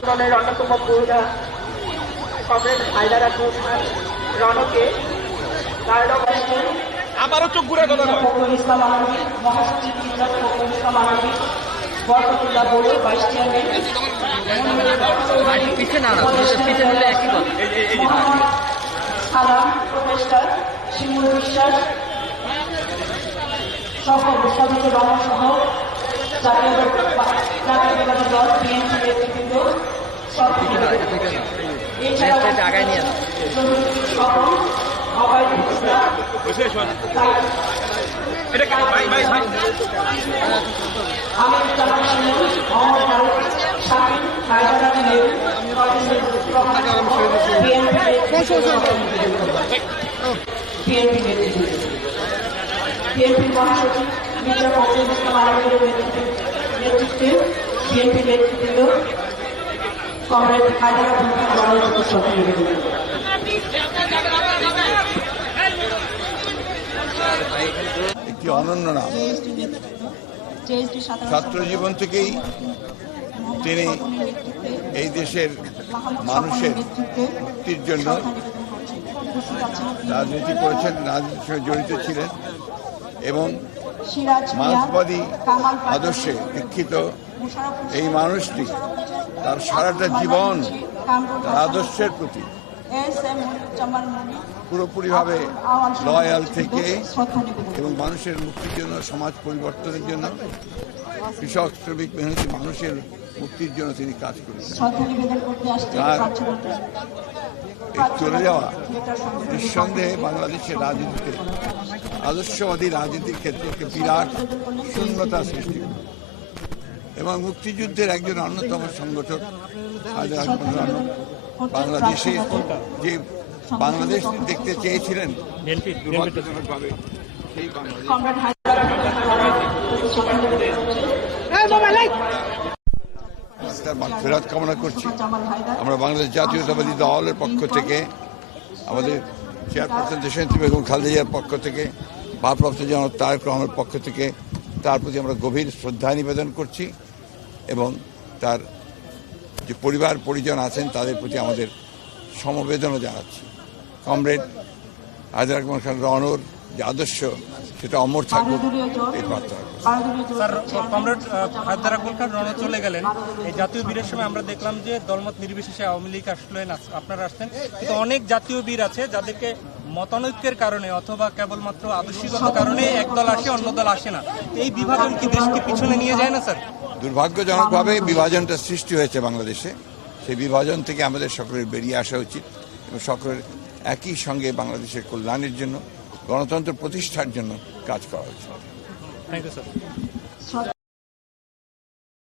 দলের অন্যতম মহিলা কংগ্রেস হায়দারা ঘোষাল রণকে আমারও চোখ ঘুরে কথা কয়। ফখরুল ইসলাম আলমী মহাসচিব ইমরান ফখরুল ইসলাম আলমী বরকতুল্লাহ বড়ু ভাইস চেয়ারম্যান মোহাম্মদ সালাম উপদেষ্টা শিমুল বিশ্বাস রমন সহ জাতীয় জাতীয়তাবাদী দল বিএনপি নেতৃবৃন্দ কংগ্রেসের প্রধান বিএনপি বিএনপি বিএনপি মহাসচিব মির্জা ফখরুল ইসলাম আলমের নেতৃত্বে নেতৃত্বে বিএনপি নেতৃবৃন্দ একটি অনন্য নাম। ছাত্র জীবন থেকেই তিনি এই দেশের মানুষের মুক্তির জন্য রাজনীতি করেছেন রাজনীতির সঙ্গে জড়িত ছিলেন এবং মার্ক্সবাদী আদর্শে দীক্ষিত এই মানুষটি তার সারাটা জীবন তার আদর্শের প্রতি পুরোপুরিভাবে লয়াল থেকে এবং মানুষের মুক্তির জন্য, সমাজ পরিবর্তনের জন্য, কৃষক, শ্রমিক মেহনতি মানুষের মুক্তির জন্য তিনি কাজ করেছেন তার। চলে যাওয়া নিঃসন্দেহে বাংলাদেশের রাজনীতিতে, আদর্শবাদী রাজনীতির ক্ষেত্রে একটি বিরাট শূন্যতা সৃষ্টি করে এবং মুক্তিযুদ্ধের একজন অন্যতম সংগঠক বাংলাদেশে যে বাংলাদেশ দেখতে চেয়েছিলেন সেই বাংলাদেশ তার ফেরত কামনা করছি। আমরা বাংলাদেশ জাতীয়তাবাদী দলের পক্ষ থেকে আমাদের চেয়ারপারসন দেশান্তী বেগম খালেদা জিয়ার পক্ষ থেকে ভারপ্রাপ্ত জনক তারেক রহমানের পক্ষ থেকে তার প্রতি আমরা গভীর শ্রদ্ধা নিবেদন করছি। এবং তার যে পরিবার পরিজন আছেন তাদের প্রতি আমাদের সমবেদনা জানাচ্ছি। কমরেড হায়দার আকবর খান রনর যে আদর্শ সেটা অমর থাকুক এই কমরেড হায়দার খান রণ চলে গেলেন। এই জাতীয় বীরের সময় আমরা দেখলাম যে দলমত নির্বিশেষে আওয়ামী লীগ আসলেন আস- আপনারা আসতেন কিন্তু অনেক জাতীয় বীর আছে যাদেরকে মতানৈক্যের কারণে অথবা কেবলমাত্র আদর্শিকত কারণে এক দল আসে অন্য দল আসে না। এই বিভাজন কি দেশকে পিছনে নিয়ে যায় না স্যার? দুর্ভাগ্যজনকভাবে বিভাজনটা সৃষ্টি হয়েছে বাংলাদেশে। সেই বিভাজন থেকে আমাদের সকলের বেরিয়ে আসা উচিত এবং সকলের একই সঙ্গে বাংলাদেশের কল্যাণের জন্য, গণতন্ত্র প্রতিষ্ঠার জন্য কাজ করা উচিত।